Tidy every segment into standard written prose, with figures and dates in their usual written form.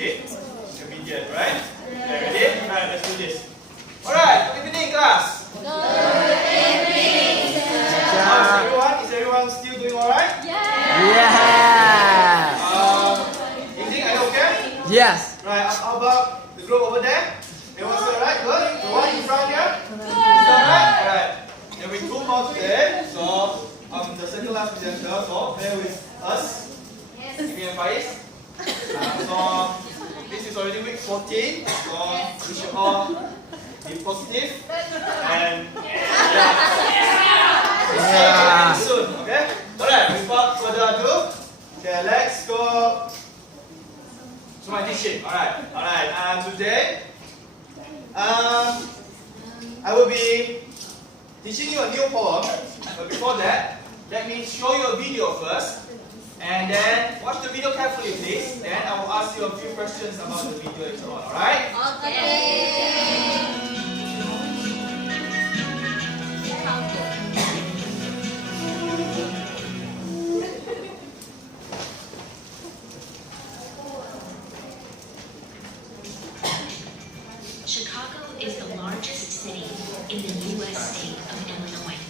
be obedient, right? Okay, ready? Alright, let's do this. Alright, good evening, class. Good evening. How's everyone? Is everyone still doing alright? Yeah. Evening, are you okay? Yes. Right, how about the group over there? Everyone's alright? Good? The one in front here? Good. Alright? Alright. There will be 2 more today. So, the second last presenter, so bear with us. Amy and Faiz. So, this is already week 14. So, we should all be positive. And, yeah. Soon, okay? Alright, without further ado, okay, let's go to my teaching. Alright. Today, I will be teaching you a new poem. But before that, let me show you a video first. And then watch the video carefully, please. Then I will ask you a few questions about the video later on. Alright? Okay. Chicago is the largest city in the U.S. state of Illinois.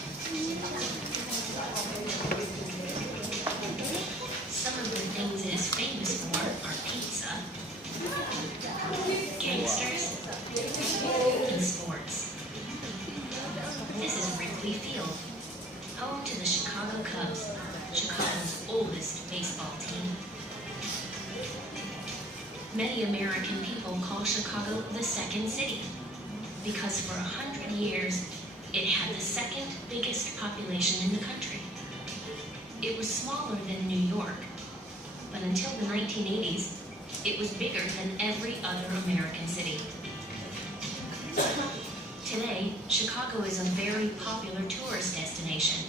Some of the things it is famous for are pizza, gangsters, and sports. This is Wrigley Field, home to the Chicago Cubs, Chicago's oldest baseball team. Many American people call Chicago the second city because for 100 years it had the second biggest population in the country. It was smaller than New York, but until the 1980s, it was bigger than every other American city. Today, Chicago is a very popular tourist destination.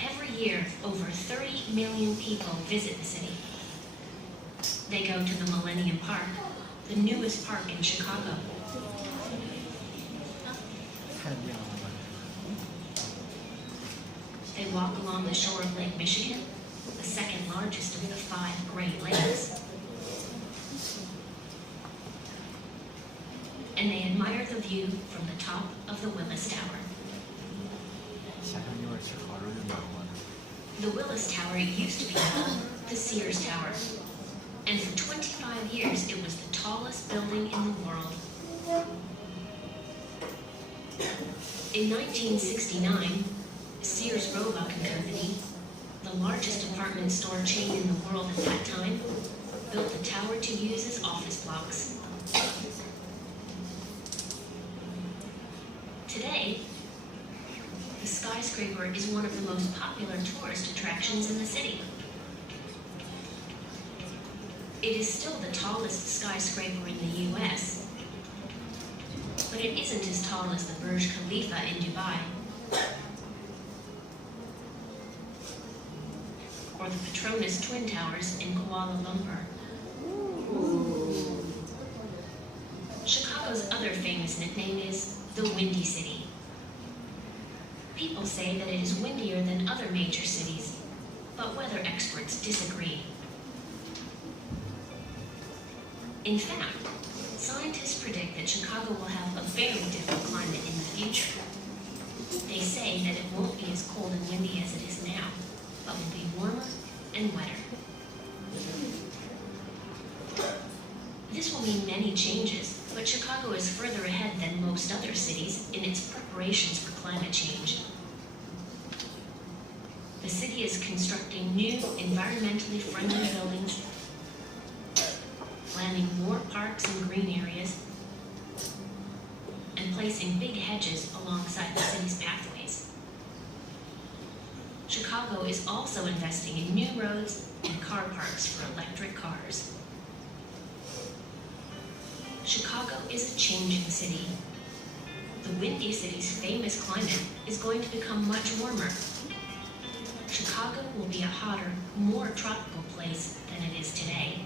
Every year, over 30 million people visit the city. They go to the Millennium Park, the newest park in Chicago. They walk along the shore of Lake Michigan, the second largest of the 5 Great Lakes. And they admire the view from the top of the Willis Tower. The Willis Tower used to be called the Sears Tower. And for 25 years, it was the tallest building in the world. In 1969, Sears Roebuck and Company, the largest department store chain in the world at that time, built the tower to use as office blocks. Today, the skyscraper is one of the most popular tourist attractions in the city. It is still the tallest skyscraper in the U.S., but it isn't as tall as the Burj Khalifa in Dubai, or the Petronas Twin Towers in Kuala Lumpur. Chicago's other famous nickname is the Windy City. People say that it is windier than other major cities, but weather experts disagree. In fact, scientists predict that Chicago will have a very different climate in the future. They say that it won't be as cold and windy as it is now, but will be warmer and wetter. This will mean many changes, but Chicago is further ahead than most other cities in its preparations for climate change. The city is constructing new, environmentally friendly buildings, planting more parks and green areas, and placing big hedges alongside the city's pathways. Chicago is also investing in new roads and car parks for electric cars. Chicago is a changing city. The Windy City's famous climate is going to become much warmer. Chicago will be a hotter, more tropical place than it is today.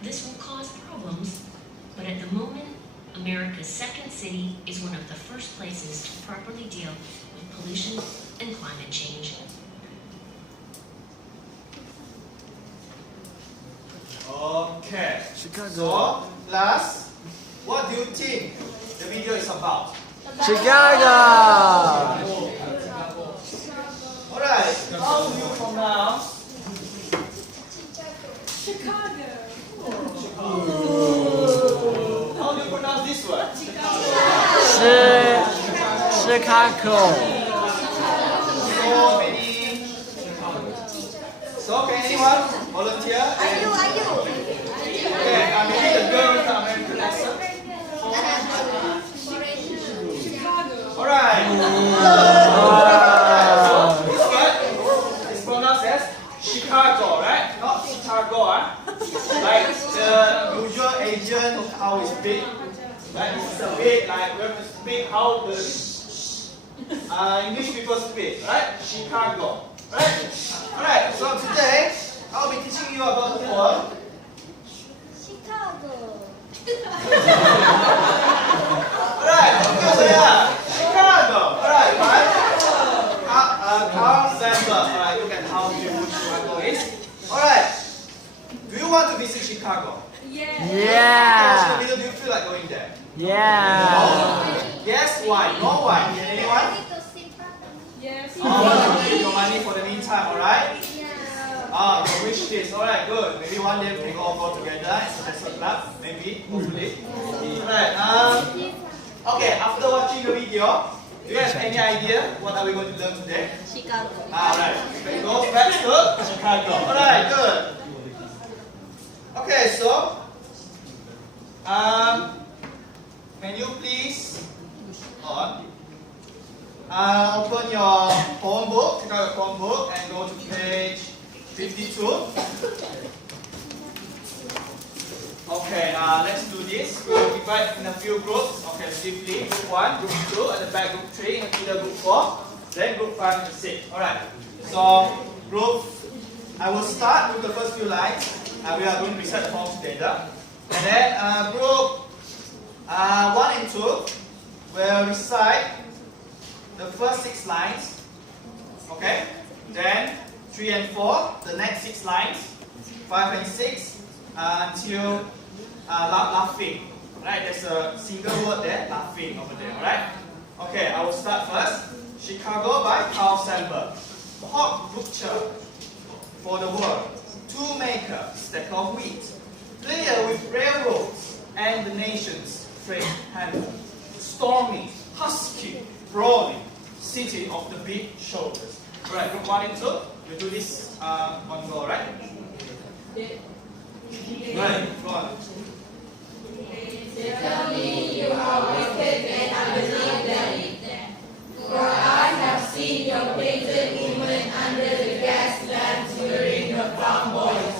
This will cause problems, but at the moment, America's second city is one of the first places to properly deal with pollution and climate change. Chicago. So, last, what do you think the video is about? Chicago. Alright, how do you pronounce Chicago. How do you pronounce this word? Chicago. So many. So can anyone volunteer? Okay, maybe the girl with the American accent. Alright. This word is pronounced as Chicago, right? Not Chicago, like the usual Asian how we speak. Right? It's a bit like we have to speak how the English people speak, right? Chicago, right? Alright, so today I'll be teaching you about the word Chicago. Alright, okay, Chicago. Alright, right? Carl Sandler. Alright, look at how beautiful Chicago is. Alright, do you want to visit Chicago? Yeah. Do you feel like going there? Yeah. No? Yes, why? No, why? Anyone? Yes. Oh, your money for the meantime, alright? Your wish list. Alright, good. Maybe one day we can all go together as a TESL club. Maybe, hopefully. Alright, okay, after watching the video, do you have any idea what are we going to learn today? Chicago. Alright, it goes back to Chicago. Alright, good. Okay, so, can you please open your phone book, take out your phone book and go to page 52. Okay, let's do this. We'll divide in a few groups. Okay, briefly. Group 1, Group 2, at the back Group 3, and middle Group 4, then Group 5 and 6. Alright, so I will start with the first few lines. We are going to recite the form together. And then Group 1 and 2 will recite the first 6 lines. Okay, then 3 and 4, the next 6 lines. 5 and 6 until laughing. Right, there's a single word there, laughing over there. Alright? Okay, I will start first. Chicago by Carl Sandler. Hot butcher for the world. Tool maker, stack of wheat. Player with railroads and the nation's freight handle. Stormy, husky, brawling, city of the big shoulders. Alright, group 1 and 2. We'll do this one go, right? Right, go on. They tell me you are wicked and I believe them. For I have seen your painted woman under the gas lamp during the farm boys.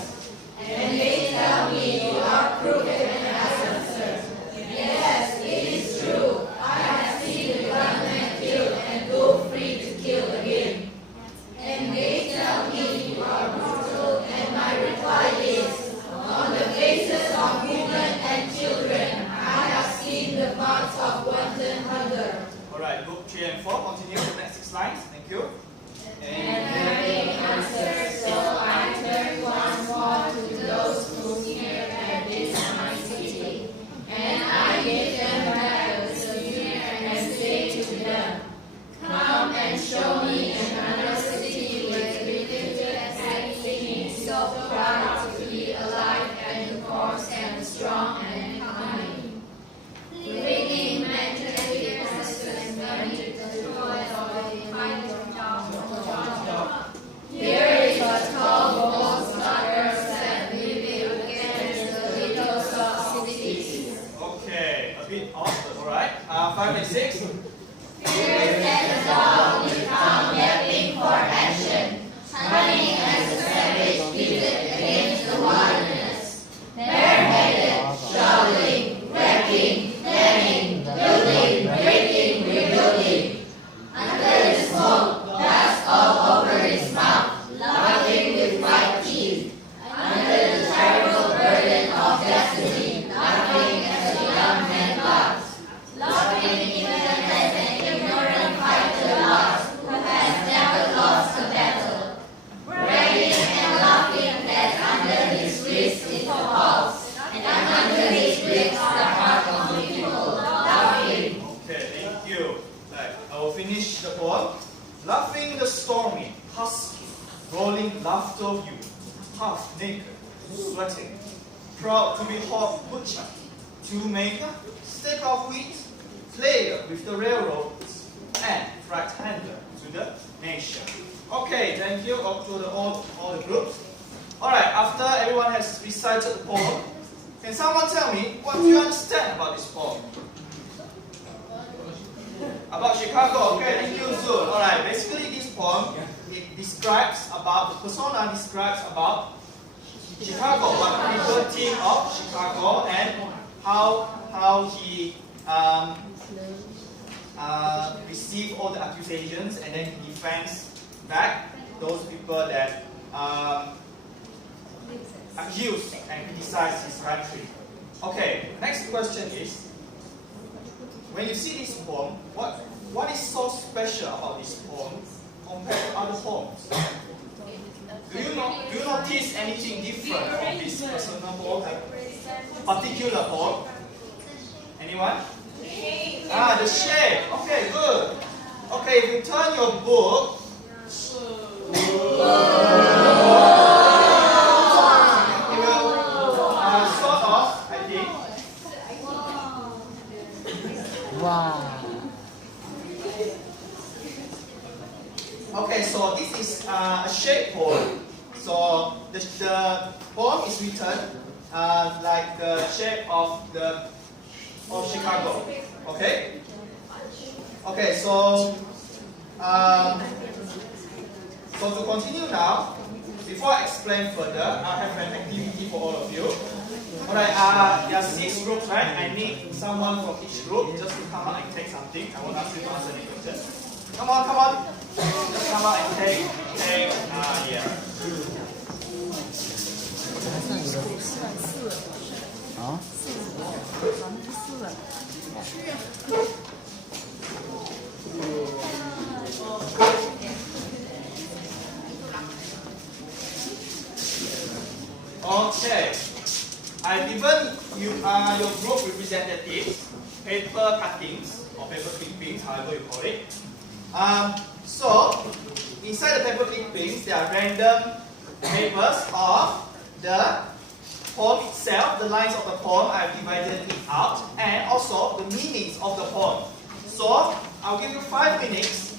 And they tell me you are crooked and assessor. Yes, it is true. I have seen the gunman kill and go free to kill again. And they tell me you are brutal, and my reply is, on the faces of women and children, I have seen the marks of wanton hunger. Alright, group 3 and 4, continue the next 6 lines. Thank you. And having answered, so I turn once more to those who sneer at this my city. And I give them back the sneer and say to them, come and show me another city with religion and singing, so proud to be alive and coarse and strong and cunning. Living in mentality and systematic destroy all the kind of job. Here is a tall bold starter set living against the little soft cities. Okay, a bit off, but alright. 5 and 6. Fierce as a dog, we come yapping for action, cunning as a savage pitted against the wilderness, bareheaded, shoveling, wrecking, planning, building, breaking, rebuilding. Under the smoke, dust all over his mouth, laughing with white teeth. Under the terrible burden of destiny, laughing as a young man laughs, laughing in the naked, sweating, proud to be hot butcher, toolmaker, stake of wheat, player with the railroads, and right-hander to the nation. Okay, thank you up to all the groups. Alright, after everyone has recited the poem, can someone tell me what do you understand about this poem? About Chicago, okay, thank you, Zul. Alright, basically this poem, it describes about, the persona describes about Chicago, what people think of Chicago and how he received all the accusations and then he defends back those people that accuse and criticize his country. Okay, next question is, when you see this poem, what is so special about this poem compared to other poems? Do you notice anything different from this personal poem, particular poem? Anyone? The shape. Okay, good. Okay, if you turn your book, it will sort of, I think. Wow. Okay, so this is a shape poem. So the poem is written like the shape of Chicago. Okay. Okay, so to continue now, before I explain further, I have an activity for all of you. Alright, there are 6 groups, right? I need someone from each group just to come out and take something. I won't ask you to answer any questions. Come on, come on. Just come out and take, yeah. Okay. I've given you your group representatives paper cuttings or paper clippings, however you call it. So inside the paper clippings, there are random papers of the poem itself, the lines of the poem. I've divided it out, and also the meanings of the poem. So I'll give you 5 minutes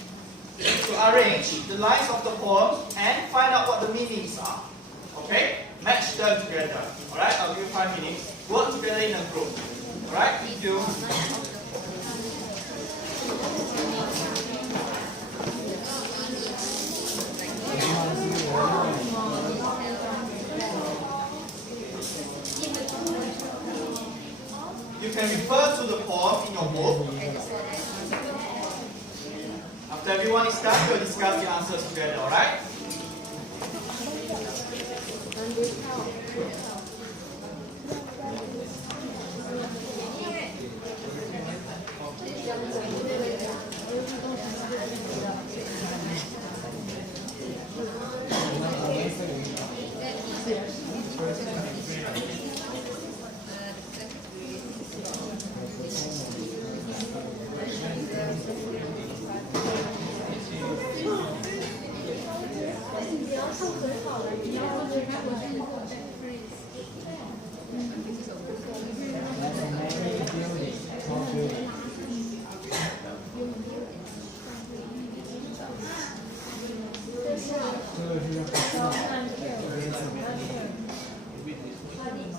to arrange the lines of the poem and find out what the meanings are. Okay? Match them together. Alright? I'll give you 5 minutes. Work together in a group. Alright? Thank you. You can refer to the poem in your book. After everyone is done, we'll discuss the answers together, alright?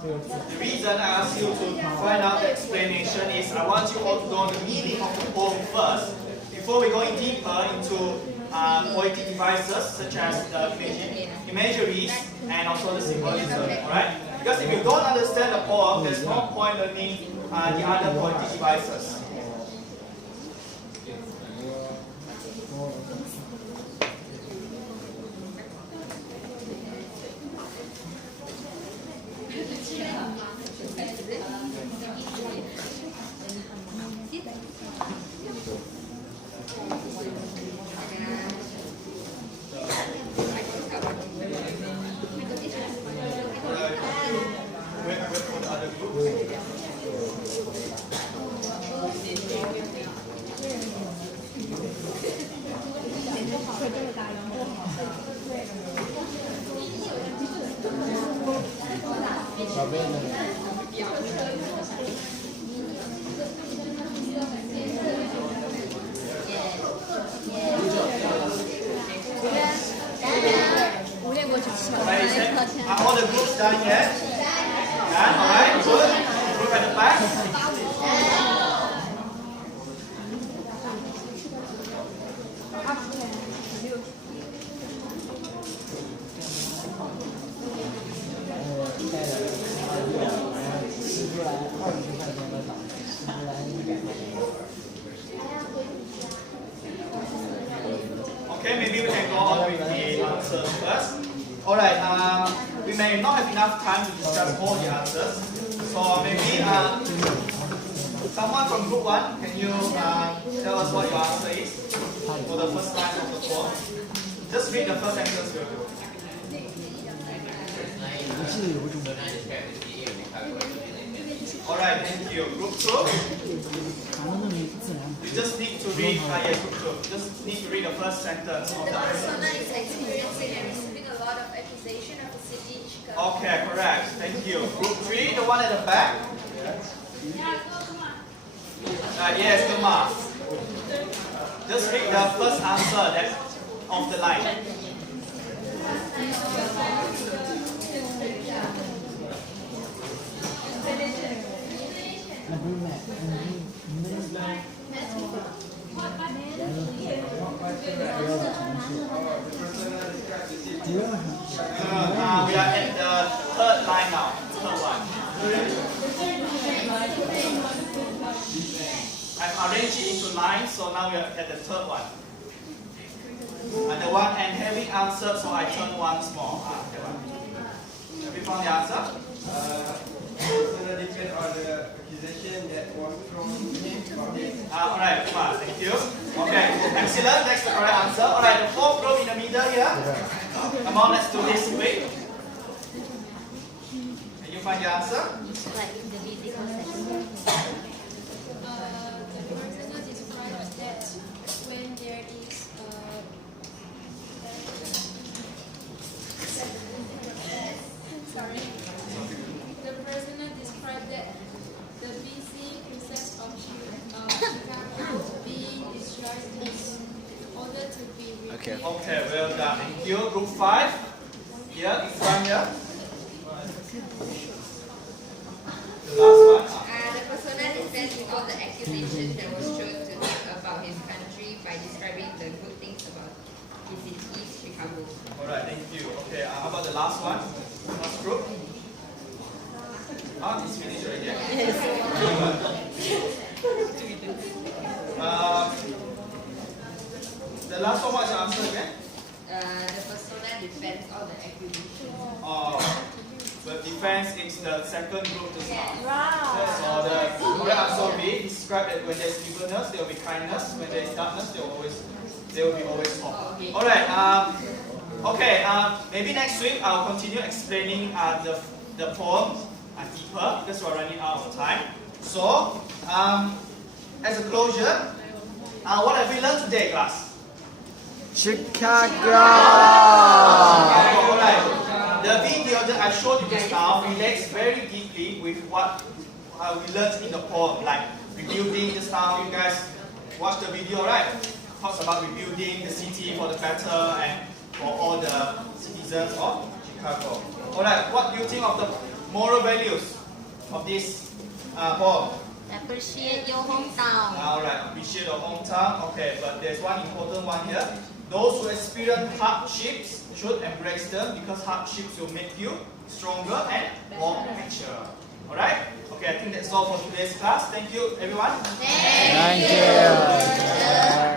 The reason I asked you to find out the explanation is I want you all to know the meaning of the poem first before we go in deeper into poetic devices such as the imageries and also the symbolism. Alright? Because if you don't understand the poem, there's no point learning the other poetic devices. bảo vệ mình. Are all the groups done yet? Done, alright, good. Group at the back. Okay, maybe we can go on with the answers first. Alright, we may not have enough time to discuss all the answers. So maybe someone from group 1, can you tell us what your answer is for the first line of the poem? Just read the first sentence real quick. Alright, thank you. Group 2? You just need to read, group 2. Just need to read the first sentence of the answer. Persona is experiencing and receiving a lot of accusation of the city in Chicago. Okay, correct. Thank you. Group 3, the one at the back. Yes, Gema. Just read the first answer of the line. We are at the third line now. Third one. I've arranged it into lines, so now we are at the third one. And the one and having answered, so I turn once more. That one. Have you found the answer? Personal defense or the accusation that was thrown about him. Alright, thank you. Okay, excellent. That's the correct answer. Alright, the fourth group in the middle here. Come on, let's do this quick. Can you find the answer? Like in the video The person describes that when there is the person described that the busy process of Chicago being destroyed in order to be rebuilt. Okay, well done. Thank you. Group 5. Here, in front here. The last one. The persona defends all the accusations that was shown to him about his country by describing the good things about his city, Chicago. Alright, thank you. Okay, how about the last one? Last group? It's finished already. Yes. The last one, what's your answer again? The persona defends all the accusations. The defense is the second group just now. So the correct answer will be describe that when there's evilness, there will be kindness. When there is darkness, there will be always hope. Alright, maybe next week I'll continue explaining the poem deeper because we're running out of time. So, as a closure, what have we learned today, class? Chicago! Alright. The video that I showed you just now relates very deeply with what we learned in the poem, like rebuilding just now. You guys watched the video, right? Talks about rebuilding the city for the better and for all the citizens of Chicago. Alright, what do you think of the moral values of this poem? Appreciate your hometown. Alright, appreciate your hometown. Okay, but there's one important one here. Those who experience hardships should embrace them because hardships will make you stronger and more mature. Alright? Okay, I think that's all for today's class. Thank you, everyone. Thank you.